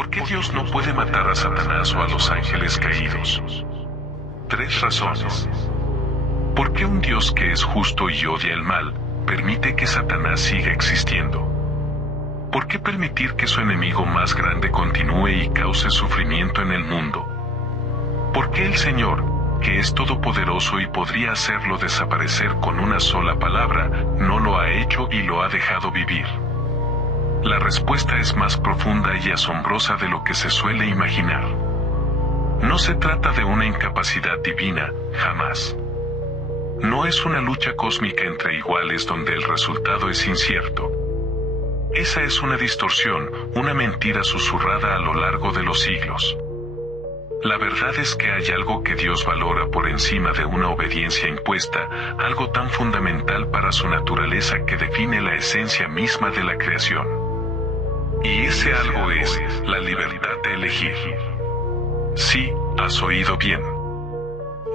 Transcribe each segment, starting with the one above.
¿Por qué Dios no puede matar a Satanás o a los ángeles caídos? 3 razones. ¿Por qué un Dios que es justo y odia el mal, permite que Satanás siga existiendo? ¿Por qué permitir que su enemigo más grande continúe y cause sufrimiento en el mundo? ¿Por qué el Señor, que es todopoderoso y podría hacerlo desaparecer con una sola palabra, no lo ha hecho y lo ha dejado vivir? La respuesta es más profunda y asombrosa de lo que se suele imaginar. No se trata de una incapacidad divina, jamás. No es una lucha cósmica entre iguales donde el resultado es incierto. Esa es una distorsión, una mentira susurrada a lo largo de los siglos. La verdad es que hay algo que Dios valora por encima de una obediencia impuesta, algo tan fundamental para su naturaleza que define la esencia misma de la creación. Y ese algo es la libertad de elegir. Sí, has oído bien.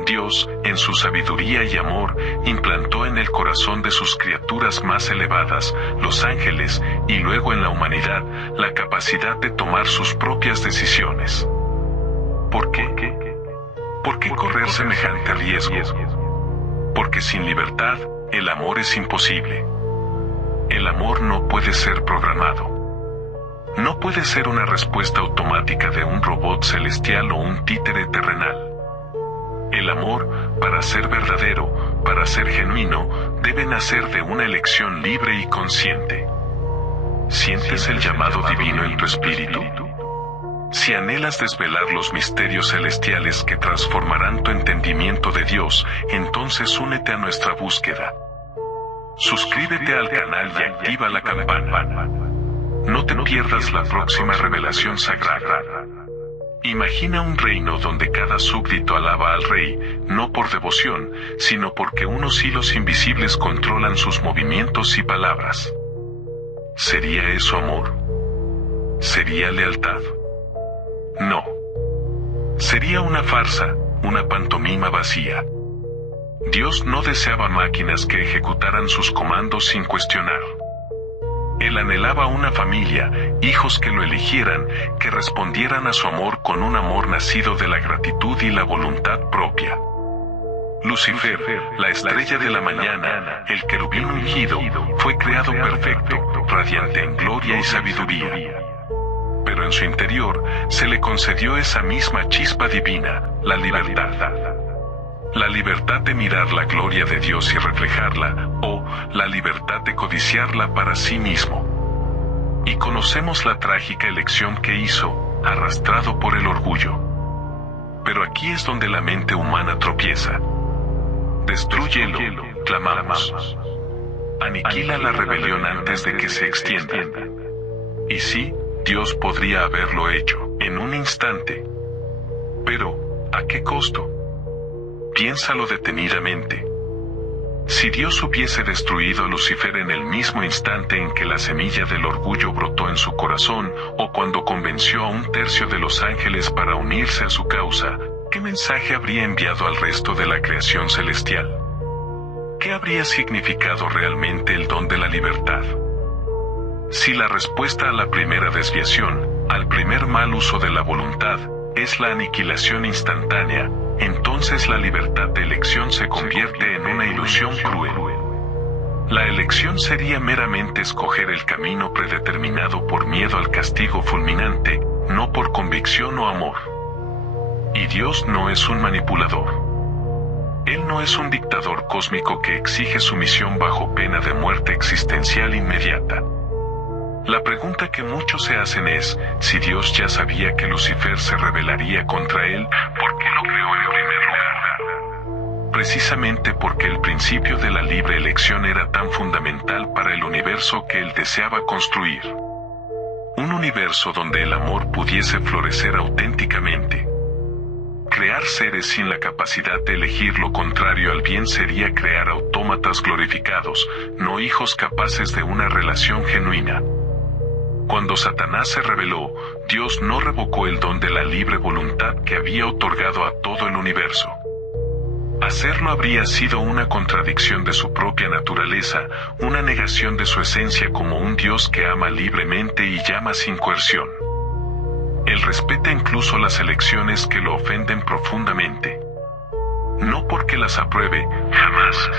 Dios, en su sabiduría y amor, implantó en el corazón de sus criaturas más elevadas, los ángeles, y luego en la humanidad, la capacidad de tomar sus propias decisiones. ¿Por qué? ¿Por qué correr semejante riesgo? Porque sin libertad, el amor es imposible. El amor no puede ser programado. No puede ser una respuesta automática de un robot celestial o un títere terrenal. El amor, para ser verdadero, para ser genuino, debe nacer de una elección libre y consciente. ¿Sientes el llamado divino en tu espíritu? Si anhelas desvelar los misterios celestiales que transformarán tu entendimiento de Dios, entonces únete a nuestra búsqueda. Suscríbete al canal y activa la campana. No te pierdas la próxima revelación sagrada. Imagina un reino donde cada súbdito alaba al rey, no por devoción, sino porque unos hilos invisibles controlan sus movimientos y palabras. ¿Sería eso amor? ¿Sería lealtad? No. Sería una farsa, una pantomima vacía. Dios no deseaba máquinas que ejecutaran sus comandos sin cuestionar. Él anhelaba una familia, hijos que lo eligieran, que respondieran a su amor con un amor nacido de la gratitud y la voluntad propia. Lucifer, la estrella de la mañana, el querubín ungido, fue creado perfecto, radiante en gloria y sabiduría. Pero en su interior, se le concedió esa misma chispa divina, la libertad. La libertad de mirar la gloria de Dios y reflejarla, o la libertad de codiciarla para sí mismo. Y conocemos la trágica elección que hizo, arrastrado por el orgullo. Pero aquí es donde la mente humana tropieza. Destrúyelo, clamamos. Aniquila la rebelión antes de que se extienda. Y sí, Dios podría haberlo hecho, en un instante. Pero, ¿a qué costo? Piénsalo detenidamente. Si Dios hubiese destruido a Lucifer en el mismo instante en que la semilla del orgullo brotó en su corazón, o cuando convenció a 1/3 de los ángeles para unirse a su causa, ¿qué mensaje habría enviado al resto de la creación celestial? ¿Qué habría significado realmente el don de la libertad? Si la respuesta a la primera desviación, al primer mal uso de la voluntad, es la aniquilación instantánea, entonces la libertad de elección se convierte en una ilusión cruel. La elección sería meramente escoger el camino predeterminado por miedo al castigo fulminante, no por convicción o amor. Y Dios no es un manipulador. Él no es un dictador cósmico que exige sumisión bajo pena de muerte existencial inmediata. La pregunta que muchos se hacen es, si Dios ya sabía que Lucifer se rebelaría contra él, ¿por qué lo creó en primer lugar? Precisamente porque el principio de la libre elección era tan fundamental para el universo que él deseaba construir. Un universo donde el amor pudiese florecer auténticamente. Crear seres sin la capacidad de elegir lo contrario al bien sería crear autómatas glorificados, no hijos capaces de una relación genuina. Cuando Satanás se rebeló, Dios no revocó el don de la libre voluntad que había otorgado a todo el universo. Hacerlo habría sido una contradicción de su propia naturaleza, una negación de su esencia como un Dios que ama libremente y llama sin coerción. respeta incluso las elecciones que lo ofenden profundamente. No porque las apruebe, jamás,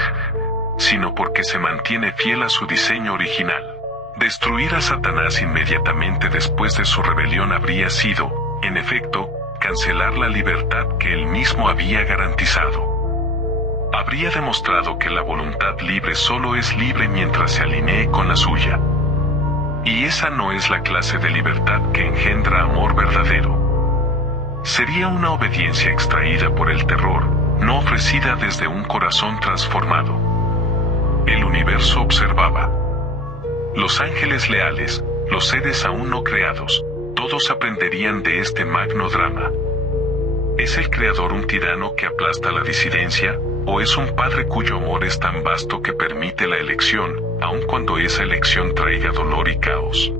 sino porque se mantiene fiel a su diseño original. Destruir a Satanás inmediatamente después de su rebelión habría sido, en efecto, cancelar la libertad que él mismo había garantizado. Habría demostrado que la voluntad libre solo es libre mientras se alinee con la suya. Y esa no es la clase de libertad que engendra amor verdadero. Sería una obediencia extraída por el terror, no ofrecida desde un corazón transformado. El universo observaba. Los ángeles leales, los seres aún no creados, todos aprenderían de este magno drama. ¿Es el creador un tirano que aplasta la disidencia, o es un padre cuyo amor es tan vasto que permite la elección, aun cuando esa elección traiga dolor y caos?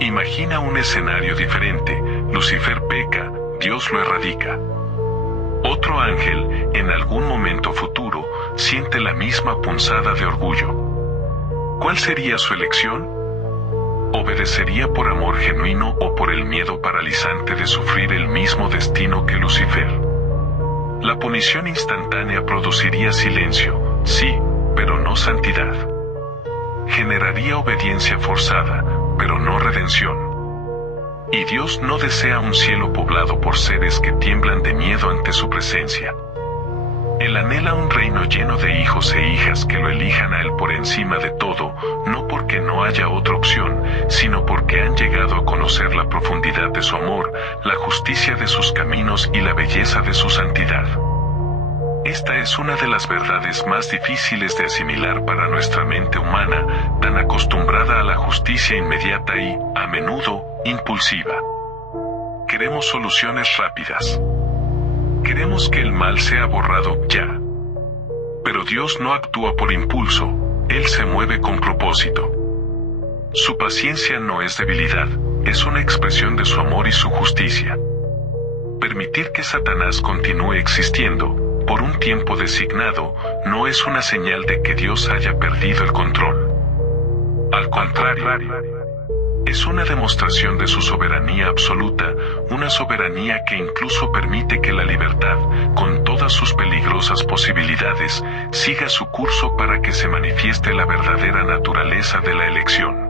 Imagina un escenario diferente: Lucifer peca, Dios lo erradica. Otro ángel, en algún momento futuro, siente la misma punzada de orgullo. ¿Cuál sería su elección? ¿Obedecería por amor genuino o por el miedo paralizante de sufrir el mismo destino que Lucifer? La punición instantánea produciría silencio, sí, pero no santidad. Generaría obediencia forzada, pero no redención. Y Dios no desea un cielo poblado por seres que tiemblan de miedo ante su presencia. Él anhela un reino lleno de hijos e hijas que lo elijan a Él por encima de todo, no porque no haya otra opción, sino porque han llegado a conocer la profundidad de su amor, la justicia de sus caminos y la belleza de su santidad. Esta es una de las verdades más difíciles de asimilar para nuestra mente humana, tan acostumbrada a la justicia inmediata y, a menudo, impulsiva. Queremos soluciones rápidas. Queremos que el mal sea borrado ya. Pero Dios no actúa por impulso, Él se mueve con propósito. Su paciencia no es debilidad, es una expresión de su amor y su justicia. Permitir que Satanás continúe existiendo, por un tiempo designado, no es una señal de que Dios haya perdido el control. Al contrario, es una demostración de su soberanía absoluta, una soberanía que incluso permite que la libertad, con todas sus peligrosas posibilidades, siga su curso para que se manifieste la verdadera naturaleza de la elección.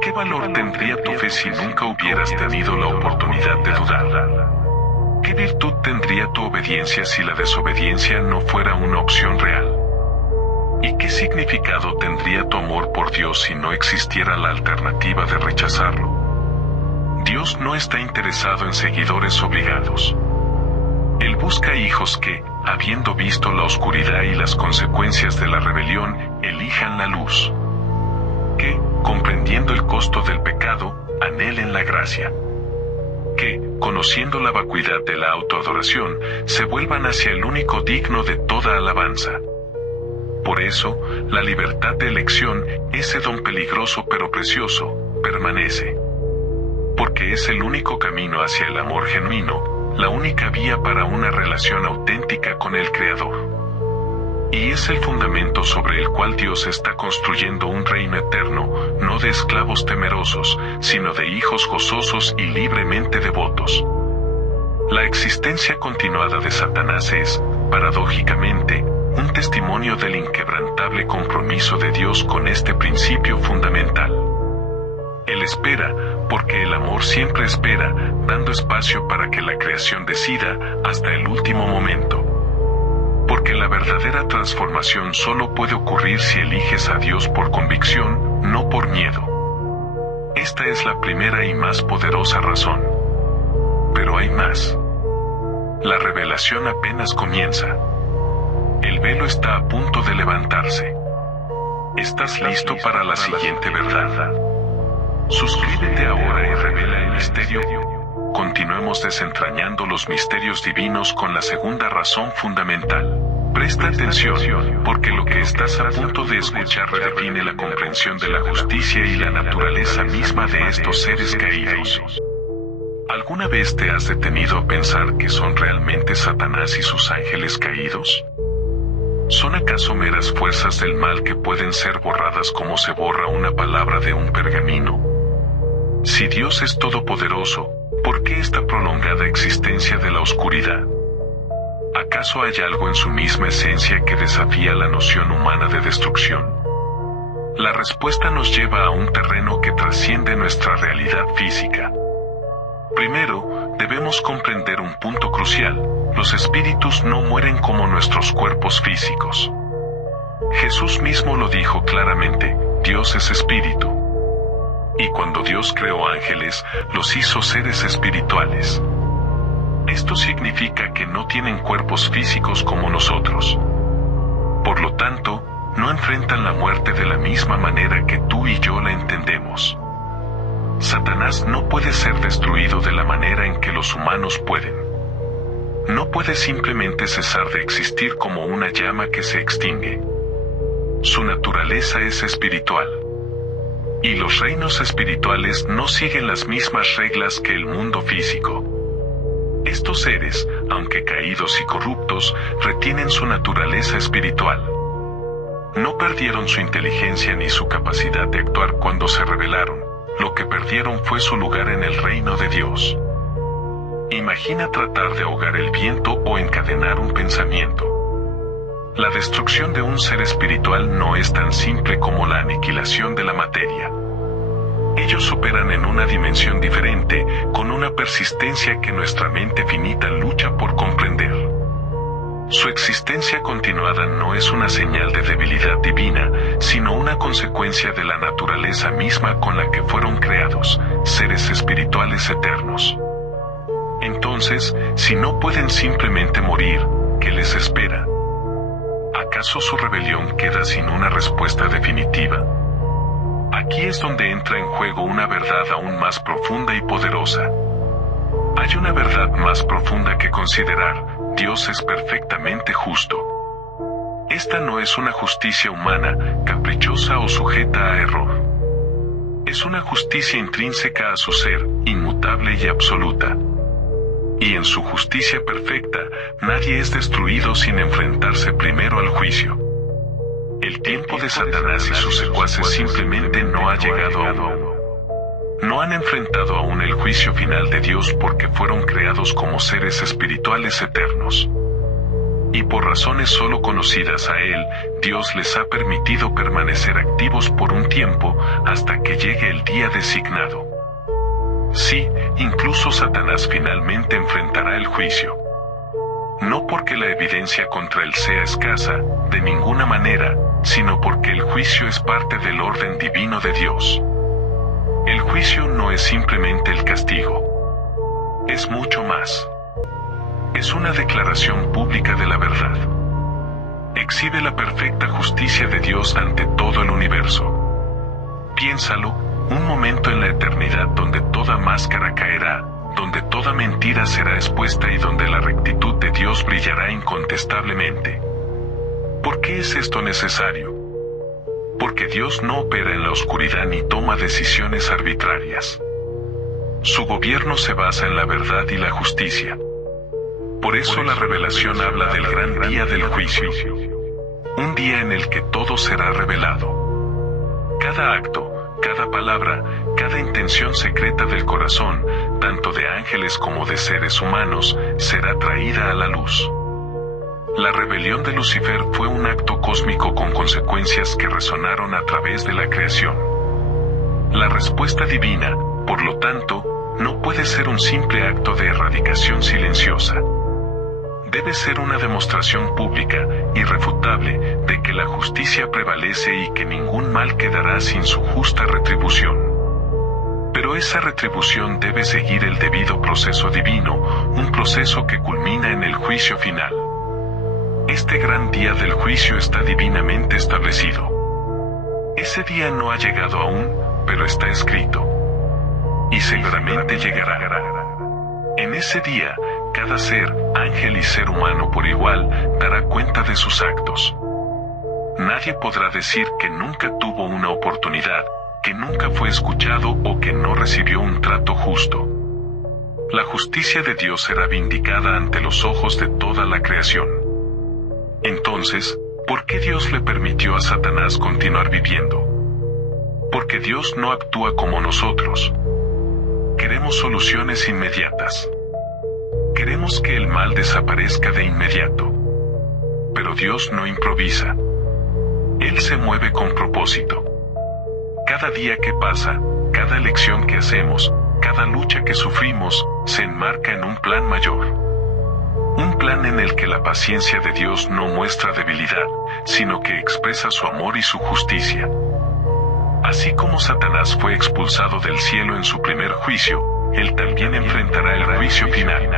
¿Qué valor tendría tu fe si nunca hubieras tenido la oportunidad de dudar? ¿Qué virtud tendría tu obediencia si la desobediencia no fuera una opción real? ¿Y qué significado tendría tu amor por Dios si no existiera la alternativa de rechazarlo? Dios no está interesado en seguidores obligados. Él busca hijos que, habiendo visto la oscuridad y las consecuencias de la rebelión, elijan la luz. Que, comprendiendo el costo del pecado, anhelen la gracia. Que, conociendo la vacuidad de la autoadoración, se vuelvan hacia el único digno de toda alabanza. Por eso, la libertad de elección, ese don peligroso pero precioso, permanece. Porque es el único camino hacia el amor genuino, la única vía para una relación auténtica con el Creador. Y es el fundamento sobre el cual Dios está construyendo un reino eterno, no de esclavos temerosos, sino de hijos gozosos y libremente devotos. La existencia continuada de Satanás es, paradójicamente, un testimonio del inquebrantable compromiso de Dios con este principio fundamental. Él espera, porque el amor siempre espera, dando espacio para que la creación decida, hasta el último momento. Porque la verdadera transformación solo puede ocurrir si eliges a Dios por convicción, no por miedo. Esta es la primera y más poderosa razón. Pero hay más. La revelación apenas comienza. El velo está a punto de levantarse. ¿Estás listo para la siguiente verdad? Suscríbete ahora y revela el misterio. Continuemos desentrañando los misterios divinos con la segunda razón fundamental. Presta atención, porque lo que estás a punto de escuchar redefine la comprensión de la justicia y la naturaleza misma de estos seres caídos. ¿Alguna vez te has detenido a pensar que son realmente Satanás y sus ángeles caídos? ¿Son acaso meras fuerzas del mal que pueden ser borradas como se borra una palabra de un pergamino? Si Dios es todopoderoso, ¿por qué esta prolongada existencia de la oscuridad? ¿Acaso hay algo en su misma esencia que desafía la noción humana de destrucción? La respuesta nos lleva a un terreno que trasciende nuestra realidad física. Primero, debemos comprender un punto crucial: los espíritus no mueren como nuestros cuerpos físicos. Jesús mismo lo dijo claramente: Dios es espíritu. Y cuando Dios creó ángeles, los hizo seres espirituales. Esto significa que no tienen cuerpos físicos como nosotros. Por lo tanto, no enfrentan la muerte de la misma manera que tú y yo la entendemos. Satanás no puede ser destruido de la manera en que los humanos pueden. No puede simplemente cesar de existir como una llama que se extingue. Su naturaleza es espiritual. Y los reinos espirituales no siguen las mismas reglas que el mundo físico. Estos seres, aunque caídos y corruptos, retienen su naturaleza espiritual. No perdieron su inteligencia ni su capacidad de actuar cuando se rebelaron. Lo que perdieron fue su lugar en el reino de Dios. Imagina tratar de ahogar el viento o encadenar un pensamiento. La destrucción de un ser espiritual no es tan simple como la aniquilación de la materia. Ellos operan en una dimensión diferente, con una persistencia que nuestra mente finita lucha por comprender. Su existencia continuada no es una señal de debilidad divina, sino una consecuencia de la naturaleza misma con la que fueron creados, seres espirituales eternos. Entonces, si no pueden simplemente morir, ¿qué les espera? ¿Acaso su rebelión queda sin una respuesta definitiva? Aquí es donde entra en juego una verdad aún más profunda y poderosa. Hay una verdad más profunda que considerar: Dios es perfectamente justo. Esta no es una justicia humana, caprichosa o sujeta a error. Es una justicia intrínseca a su ser, inmutable y absoluta. Y en su justicia perfecta, nadie es destruido sin enfrentarse primero al juicio. El tiempo de Satanás y sus secuaces simplemente no ha llegado aún. No han enfrentado aún el juicio final de Dios porque fueron creados como seres espirituales eternos. Y por razones solo conocidas a Él, Dios les ha permitido permanecer activos por un tiempo, hasta que llegue el día designado. Sí, incluso Satanás finalmente enfrentará el juicio. No porque la evidencia contra él sea escasa, de ninguna manera, sino porque el juicio es parte del orden divino de Dios. El juicio no es simplemente el castigo. Es mucho más. Es una declaración pública de la verdad. Exhibe la perfecta justicia de Dios ante todo el universo. Piénsalo: un momento en la eternidad donde toda máscara caerá, donde toda mentira será expuesta y donde la rectitud de Dios brillará incontestablemente. ¿Por qué es esto necesario? Porque Dios no opera en la oscuridad ni toma decisiones arbitrarias. Su gobierno se basa en la verdad y la justicia. Por eso la revelación habla del gran día del juicio. Un día en el que todo será revelado. Cada acto, cada palabra, cada intención secreta del corazón, tanto de ángeles como de seres humanos, será traída a la luz. La rebelión de Lucifer fue un acto cósmico con consecuencias que resonaron a través de la creación. La respuesta divina, por lo tanto, no puede ser un simple acto de erradicación silenciosa. Debe ser una demostración pública, irrefutable, de que la justicia prevalece y que ningún mal quedará sin su justa retribución. Pero esa retribución debe seguir el debido proceso divino, un proceso que culmina en el juicio final. Este gran día del juicio está divinamente establecido. Ese día no ha llegado aún, pero está escrito. Y seguramente llegará. En ese día, cada ser, ángel y ser humano por igual, dará cuenta de sus actos. Nadie podrá decir que nunca tuvo una oportunidad, que nunca fue escuchado o que no recibió un trato justo. La justicia de Dios será vindicada ante los ojos de toda la creación. Entonces, ¿por qué Dios le permitió a Satanás continuar viviendo? Porque Dios no actúa como nosotros. Queremos soluciones inmediatas. Queremos que el mal desaparezca de inmediato. Pero Dios no improvisa. Él se mueve con propósito. Cada día que pasa, cada elección que hacemos, cada lucha que sufrimos, se enmarca en un plan mayor. Un plan en el que la paciencia de Dios no muestra debilidad, sino que expresa su amor y su justicia. Así como Satanás fue expulsado del cielo en su primer juicio, él también enfrentará el juicio final.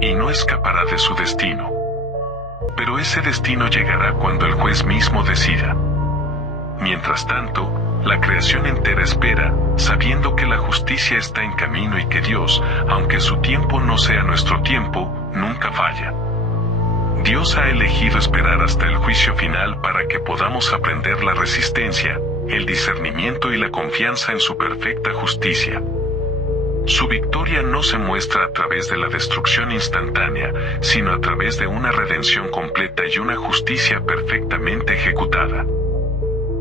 Y no escapará de su destino. Pero ese destino llegará cuando el juez mismo decida. Mientras tanto, la creación entera espera, sabiendo que la justicia está en camino y que Dios, aunque su tiempo no sea nuestro tiempo, nunca falla. Dios ha elegido esperar hasta el juicio final para que podamos aprender la resistencia, el discernimiento y la confianza en su perfecta justicia. Su victoria no se muestra a través de la destrucción instantánea, sino a través de una redención completa y una justicia perfectamente ejecutada.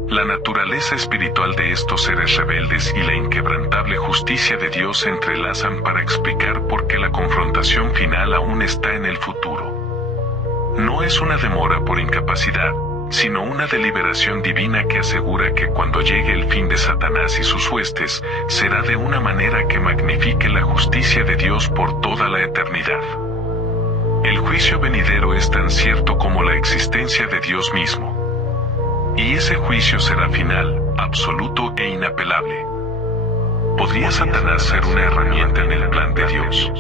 La naturaleza espiritual de estos seres rebeldes y la inquebrantable justicia de Dios se entrelazan para explicar por qué la confrontación final aún está en el futuro. No es una demora por incapacidad, sino una deliberación divina que asegura que cuando llegue el fin de Satanás y sus huestes, será de una manera que magnifique la justicia de Dios por toda la eternidad. El juicio venidero es tan cierto como la existencia de Dios mismo. Y ese juicio será final, absoluto e inapelable. ¿Podría Satanás ser una herramienta en el plan de Dios?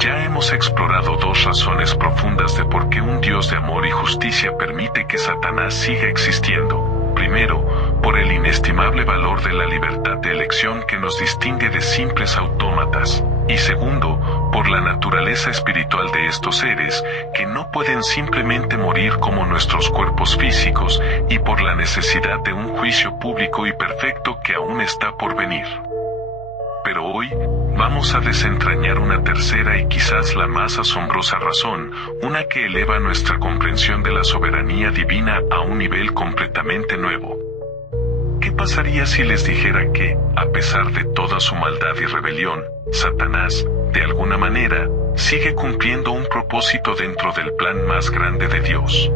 Ya hemos explorado dos razones profundas de por qué un Dios de amor y justicia permite que Satanás siga existiendo. Primero, por el inestimable valor de la libertad de elección que nos distingue de simples autómatas. Y segundo, por la naturaleza espiritual de estos seres, que no pueden simplemente morir como nuestros cuerpos físicos, y por la necesidad de un juicio público y perfecto que aún está por venir. Pero hoy, vamos a desentrañar una tercera y quizás la más asombrosa razón, una que eleva nuestra comprensión de la soberanía divina a un nivel completamente nuevo. ¿Qué pasaría si les dijera que, a pesar de toda su maldad y rebelión, Satanás, de alguna manera, sigue cumpliendo un propósito dentro del plan más grande de Dios?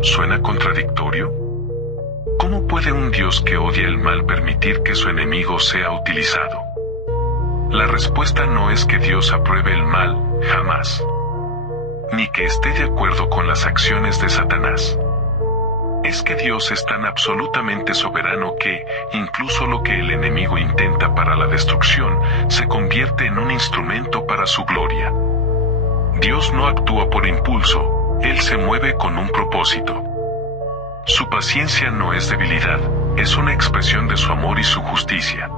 ¿Suena contradictorio? ¿Cómo puede un Dios que odia el mal permitir que su enemigo sea utilizado? La respuesta no es que Dios apruebe el mal, jamás. Ni que esté de acuerdo con las acciones de Satanás. Es que Dios es tan absolutamente soberano que, incluso lo que el enemigo intenta para la destrucción, se convierte en un instrumento para su gloria. Dios no actúa por impulso, Él se mueve con un propósito. Su paciencia no es debilidad, es una expresión de su amor y su justicia.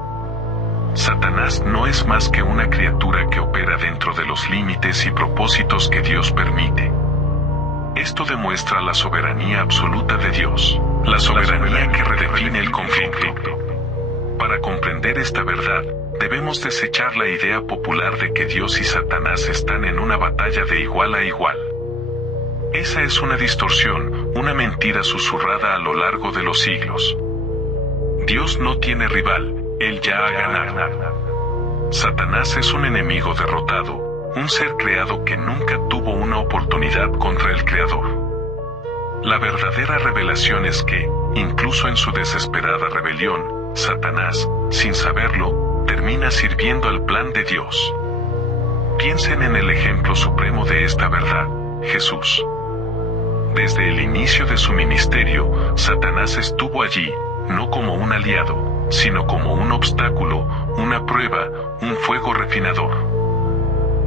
Satanás no es más que una criatura que opera dentro de los límites y propósitos que Dios permite. Esto demuestra la soberanía absoluta de Dios, la soberanía que redefine el conflicto. Para comprender esta verdad, debemos desechar la idea popular de que Dios y Satanás están en una batalla de igual a igual. Esa es una distorsión, una mentira susurrada a lo largo de los siglos. Dios no tiene rival, Él ya ha ganado. Satanás es un enemigo derrotado, un ser creado que nunca tuvo una oportunidad contra el Creador. La verdadera revelación es que, incluso en su desesperada rebelión, Satanás, sin saberlo, termina sirviendo al plan de Dios. Piensen en el ejemplo supremo de esta verdad, Jesús. Desde el inicio de su ministerio, Satanás estuvo allí, no como un aliado, sino como un obstáculo, una prueba, un fuego refinador.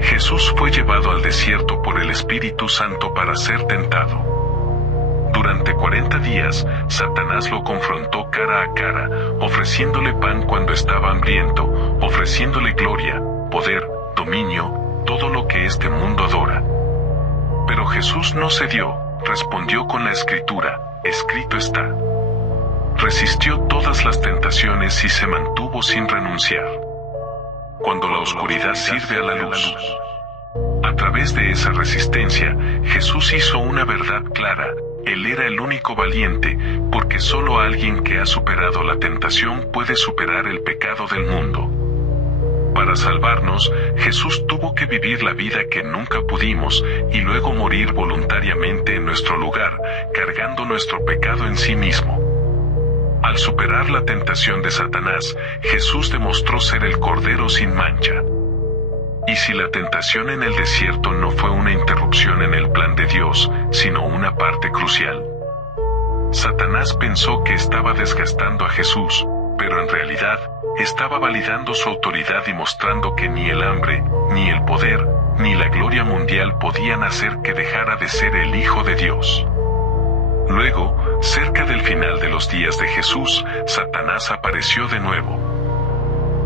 Jesús fue llevado al desierto por el Espíritu Santo para ser tentado. Durante 40 días, Satanás lo confrontó cara a cara, ofreciéndole pan cuando estaba hambriento, ofreciéndole gloria, poder, dominio, todo lo que este mundo adora. Pero Jesús no cedió, respondió con la Escritura, escrito está. Resistió todas las tentaciones y se mantuvo sin renunciar. Cuando la oscuridad sirve a la luz. A través de esa resistencia, Jesús hizo una verdad clara: Él era el único valiente, porque solo alguien que ha superado la tentación puede superar el pecado del mundo. Para salvarnos, Jesús tuvo que vivir la vida que nunca pudimos, y luego morir voluntariamente en nuestro lugar, cargando nuestro pecado en sí mismo. Al superar la tentación de Satanás, Jesús demostró ser el Cordero sin mancha. Y si la tentación en el desierto no fue una interrupción en el plan de Dios, sino una parte crucial. Satanás pensó que estaba desgastando a Jesús, pero en realidad, estaba validando su autoridad y mostrando que ni el hambre, ni el poder, ni la gloria mundial podían hacer que dejara de ser el Hijo de Dios. Luego, cerca del final de los días de Jesús, Satanás apareció de nuevo.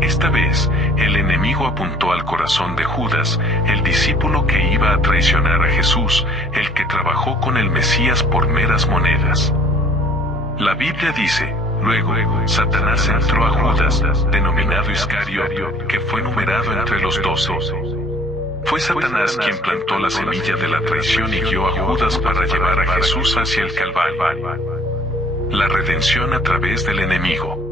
Esta vez, el enemigo apuntó al corazón de Judas, el discípulo que iba a traicionar a Jesús, el que trabajó con el Mesías por meras monedas. La Biblia dice: luego, Satanás entró a Judas, denominado Iscario, que fue numerado entre los 12. Fue Satanás quien plantó la semilla de la traición y guió a Judas para llevar a Jesús hacia el Calvario. La redención a través del enemigo.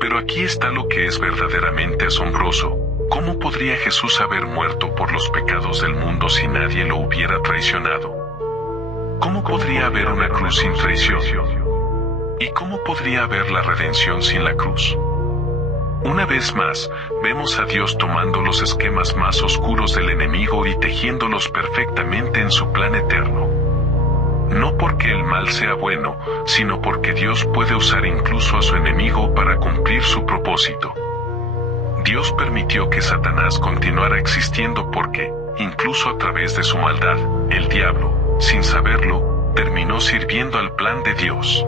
Pero aquí está lo que es verdaderamente asombroso. ¿Cómo podría Jesús haber muerto por los pecados del mundo si nadie lo hubiera traicionado? ¿Cómo podría haber una cruz sin traición? ¿Y cómo podría haber la redención sin la cruz? Una vez más, vemos a Dios tomando los esquemas más oscuros del enemigo y tejiéndolos perfectamente en su plan eterno. No porque el mal sea bueno, sino porque Dios puede usar incluso a su enemigo para cumplir su propósito. Dios permitió que Satanás continuara existiendo porque, incluso a través de su maldad, el diablo, sin saberlo, terminó sirviendo al plan de Dios.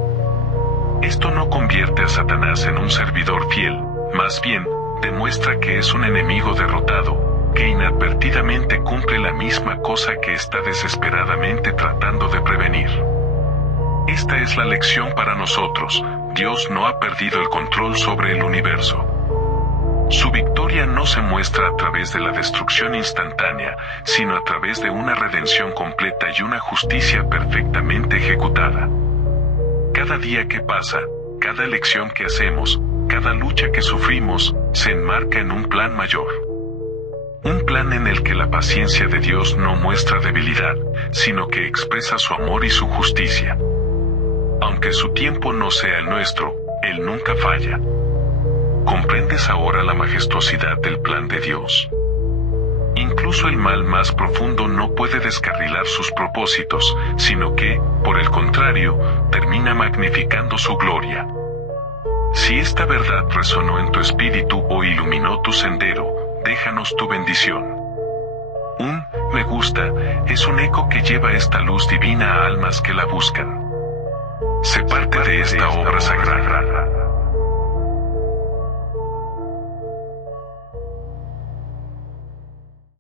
Esto no convierte a Satanás en un servidor fiel, más bien, demuestra que es un enemigo derrotado, que inadvertidamente cumple la misma cosa que está desesperadamente tratando de prevenir. Esta es la lección para nosotros: Dios no ha perdido el control sobre el universo. Su victoria no se muestra a través de la destrucción instantánea, sino a través de una redención completa y una justicia perfectamente ejecutada. Cada día que pasa, cada elección que hacemos, cada lucha que sufrimos, se enmarca en un plan mayor. Un plan en el que la paciencia de Dios no muestra debilidad, sino que expresa su amor y su justicia. Aunque su tiempo no sea el nuestro, Él nunca falla. ¿Comprendes ahora la majestuosidad del plan de Dios? Incluso el mal más profundo no puede descarrilar sus propósitos, sino que, por el contrario, termina magnificando su gloria. Si esta verdad resonó en tu espíritu o iluminó tu sendero, déjanos tu bendición. Un me gusta es un eco que lleva esta luz divina a almas que la buscan. Sé parte de esta obra sagrada.